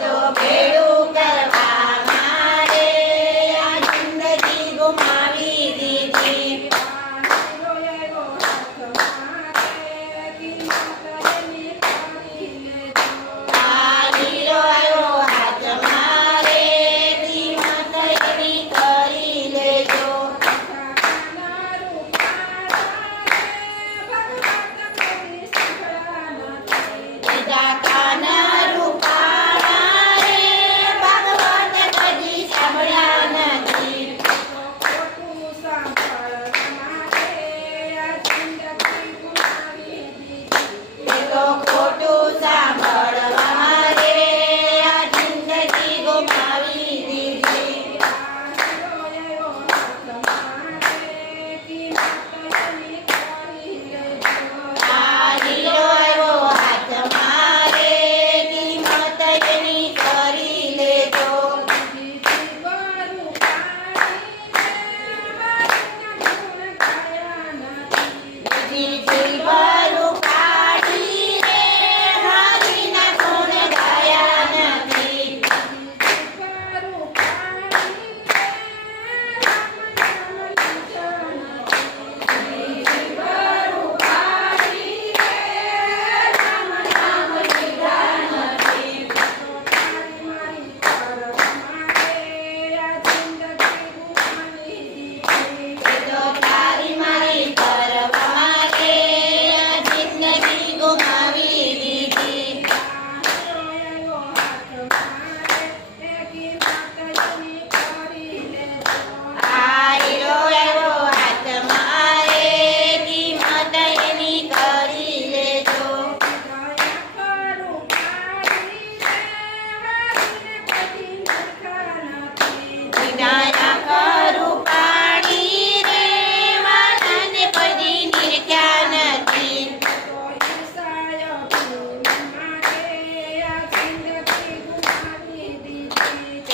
તો ભેળું કરવા મારે આ જિંદગી ગુમાવી દીધી. આ હીરો આવ્યો હાથ મારે કિંમત એની કરી લેજો. બીજા કાના રૂપાળા રે ભગવાન કદી સાંભળ્યા નથી. એ તો ખોટું સાંભળવા મારે આ જિંદગી ગુમાવી દીધી. આ હીરો આવ્યો હાથ મારે કિંમત એની કરી લેજો. બીજી જીવરું કાઢી રે હરીના ગુણ ગાયા નથી. જીવરું કાઢી રે રામ નામ લીધા નથી. એ તો તારી મારી કરવા મારે આ જિંદગી ગુમાવી દીધી. આ હીરો આવ્યો હાથ મારે કિંમત એની કરી લેજો. વિનાયા કરું પાણી રે વાલાને કદી નિરખ્યા નથી.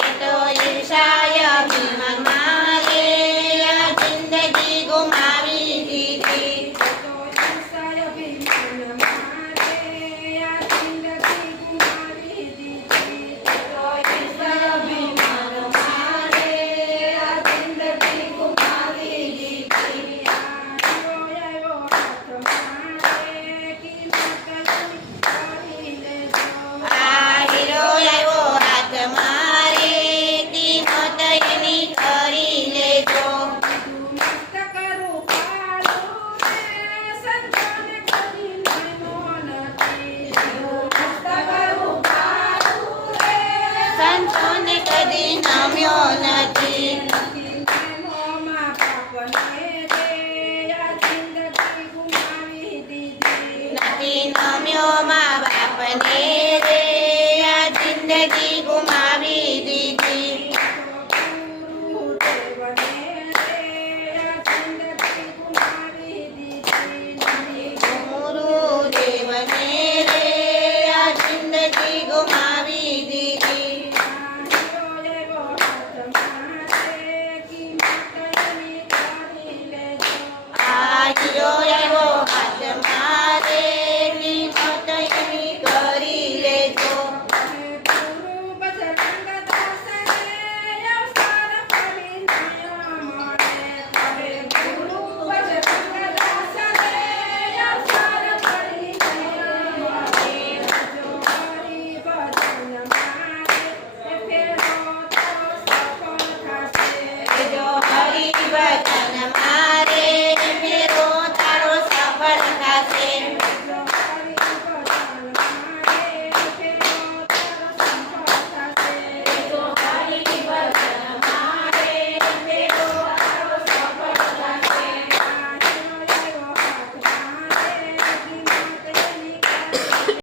એ તો ઈર્ષાય અભિમાન મારે આ જિંદગી ગુમાવી દીધી. તો ઈર્ષાય અભિમાન મારે આ જિંદગી ગુમાવી દીધી. આ હીરો આવ્યો હાથ મારે કિંમત એની કરી લેજો. સંતોને કદી નમ્યો નથી. નથી નમ્યો મા બાપને રે આ જિંદગી ગુમાવી